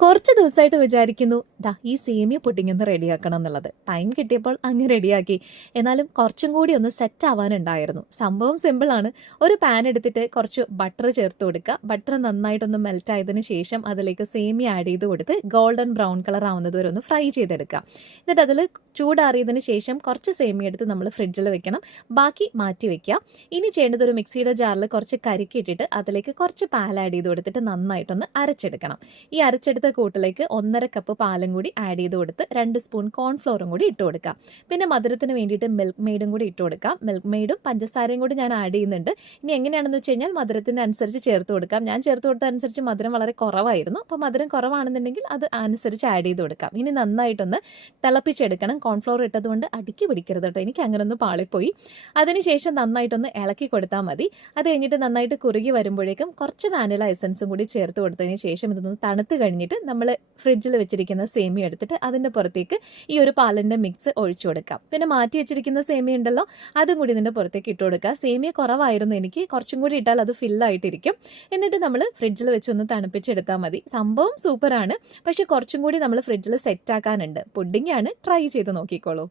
കുറച്ച് ദിവസമായിട്ട് വിചാരിക്കുന്നു ഈ സേമിയ പുഡിംഗ് ഒന്ന് റെഡിയാക്കണം എന്നുള്ളത്. ടൈം കിട്ടിയപ്പോൾ അങ്ങ് റെഡിയാക്കി. എന്നാലും കുറച്ചും കൂടി ഒന്ന് സെറ്റ് ആവാനുണ്ടായിരുന്നു. സംഭവം സിമ്പിളാണ്. ഒരു പാൻ എടുത്തിട്ട് കുറച്ച് ബട്ടർ ചേർത്ത് കൊടുക്കുക. ബട്ടർ നന്നായിട്ടൊന്ന് മെൽറ്റ് ആയതിനു ശേഷം അതിലേക്ക് സേമിയ ആഡ് ചെയ്ത് കൊടുത്ത് ഗോൾഡൻ ബ്രൗൺ കളർ ആവുന്നത് വരെ ഒന്ന് ഫ്രൈ ചെയ്തെടുക്കുക. എന്നിട്ട് അതിൽ ചൂടാറിയതിന് ശേഷം കുറച്ച് സേമിയ എടുത്ത് നമ്മൾ ഫ്രിഡ്ജിൽ വെക്കണം. ബാക്കി മാറ്റി വെക്കുക. ഇനി ചെയ്യേണ്ടത് ഒരു മിക്സിയുടെ ജാറിൽ കുറച്ച് കരിക്ക് ഇട്ടിട്ട് അതിലേക്ക് കുറച്ച് പാൽ ആഡ് ചെയ്ത് കൊടുത്തിട്ട് നന്നായിട്ടൊന്ന് അരച്ചെടുക്കണം. ഈ അരച്ചെടുത്ത കൂട്ടിലേക്ക് 1.5 കപ്പ് പാലും കൂടി ആഡ് ചെയ്ത് കൊടുത്ത് 2 സ്പൂൺ കോൺഫ്ലോറും കൂടി ഇട്ട് കൊടുക്കാം. പിന്നെ മധുരത്തിന് വേണ്ടിയിട്ട് മിൽക്ക് മെയ്ഡും കൂടി ഇട്ട് കൊടുക്കാം. മിൽക്ക് മെയ്ഡും പഞ്ചസാരയും കൂടി ഞാൻ ആഡ് ചെയ്യുന്നുണ്ട്. ഇനി എങ്ങനെയാണെന്ന് വെച്ച് കഴിഞ്ഞാൽ മധുരത്തിന് അനുസരിച്ച് ചേർത്ത് കൊടുക്കാം. ഞാൻ ചേർത്ത് കൊടുത്ത അനുസരിച്ച് മധുരം വളരെ കുറവായിരുന്നു. അപ്പോൾ മധുരം കുറവാണെന്നുണ്ടെങ്കിൽ അത് അനുസരിച്ച് ആഡ് ചെയ്ത് കൊടുക്കാം. ഇനി നന്നായിട്ടൊന്ന് തിളപ്പിച്ചെടുക്കണം. കോൺഫ്ലോർ ഇട്ടതുകൊണ്ട് അടുക്കി പിടിക്കരുത് കേട്ടോ. എനിക്ക് അങ്ങനെ ഒന്ന് പാളിപ്പോയി. അതിനുശേഷം നന്നായിട്ടൊന്ന് ഇളക്കി കൊടുത്താൽ മതി. അത് കഴിഞ്ഞിട്ട് നന്നായിട്ട് കുറുകി വരുമ്പോഴേക്കും കുറച്ച് വാനില എസൻസും കൂടി ചേർത്ത് കൊടുത്തതിന് ശേഷം ഇതൊന്ന് തണുത്ത് കഴിഞ്ഞിട്ട് നമ്മൾ ഫ്രിഡ്ജിൽ വെച്ചിരിക്കുന്ന സേമിയ എടുത്തിട്ട് അതിൻ്റെ പുറത്തേക്ക് ഈ ഒരു പാലിൻ്റെ മിക്സ് ഒഴിച്ചു കൊടുക്കാം. പിന്നെ മാറ്റി വെച്ചിരിക്കുന്ന സേമിയ ഉണ്ടല്ലോ, അതും കൂടി ഇതിൻ്റെ പുറത്തേക്ക് ഇട്ട് കൊടുക്കുക. സേമിയ കുറവായിരുന്നു, എനിക്ക് കുറച്ചും കൂടി ഇട്ടാൽ അത് ഫില്ലായിട്ടിരിക്കും. എന്നിട്ട് നമ്മൾ ഫ്രിഡ്ജിൽ വെച്ചൊന്ന് തണുപ്പിച്ചെടുത്താൽ മതി. സംഭവം സൂപ്പറാണ്. പക്ഷേ കുറച്ചും കൂടി നമ്മൾ ഫ്രിഡ്ജിൽ സെറ്റ് ആക്കാനുണ്ട്. പുഡിംഗ് ആണ്, ട്രൈ ചെയ്ത് നോക്കിക്കോളൂ.